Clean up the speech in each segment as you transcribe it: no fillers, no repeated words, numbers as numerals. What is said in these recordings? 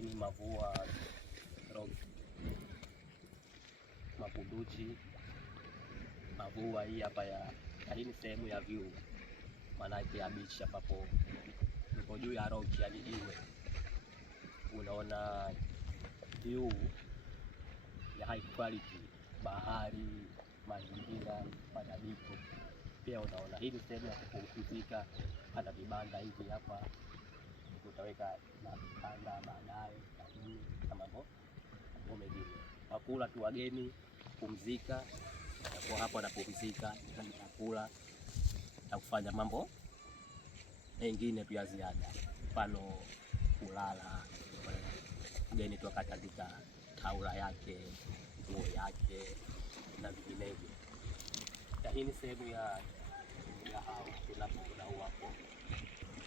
hii ni Mavua Rock, Makunduchi, Mavua hii hapa hii ni sehemu ya view, maanake ya beach ambapo uko juu ya rock, yani jiwe, unaona view ya high quality, bahari, mazingira, madadiko. Pia unaona hii ni sehemu ya kupumzika, hata vibanda hivi hapa utaweka na kanda baadaye na mambo mengine. Wakula tu wageni kupumzika, kwa hapo wanapumzika na kula na kufanya mambo mengine pia ziada, mfano kulala, mgeni tu akatandika taula yake, nguo yake na vinginevyo. Hii ni sehemu ya hao tunapokula hapo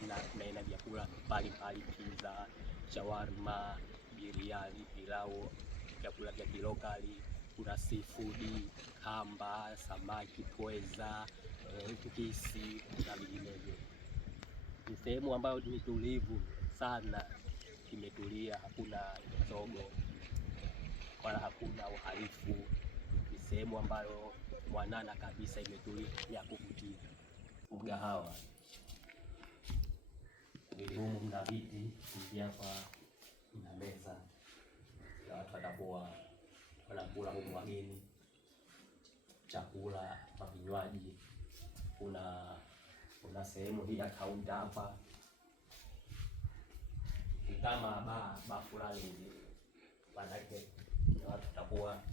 na ina vyakula mbalimbali, pizza, shawarma, biriani, pilau, vyakula vya kilokali, kuna seafood, kamba, samaki, pweza, kisi na vinginevyo. Ni sehemu ambayo ni tulivu sana, imetulia, hakuna zogo wala hakuna uhalifu. Ni sehemu ambayo mwanana kabisa, imetulia, ya kuvutia. Mgahawa humu mna viti hapa, mna meza na watu watakuwa wanakula humu, wageni, chakula na vinywaji. Kuna sehemu hii ya kaunta hapa, kama baa fulani hivi, manake watu watakuwa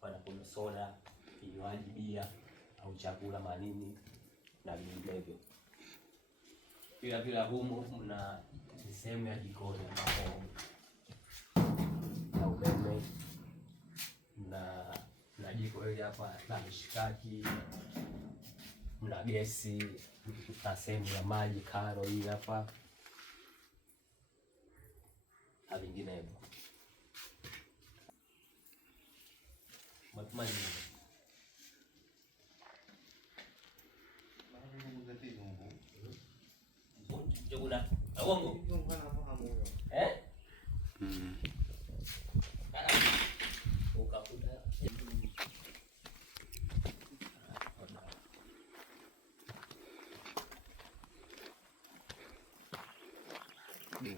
wanakunywa soda, vinywaji, bia au chakula manini na vinginevyo. Pia humu mna sehemu ya jikoni ambapo na umeme na jiko hili hapa la mishikaki, mna gesi na sehemu ya maji karo hii hapa na vinginevyo. Matumaini Joguna, awongo. Ukakuta. Đi,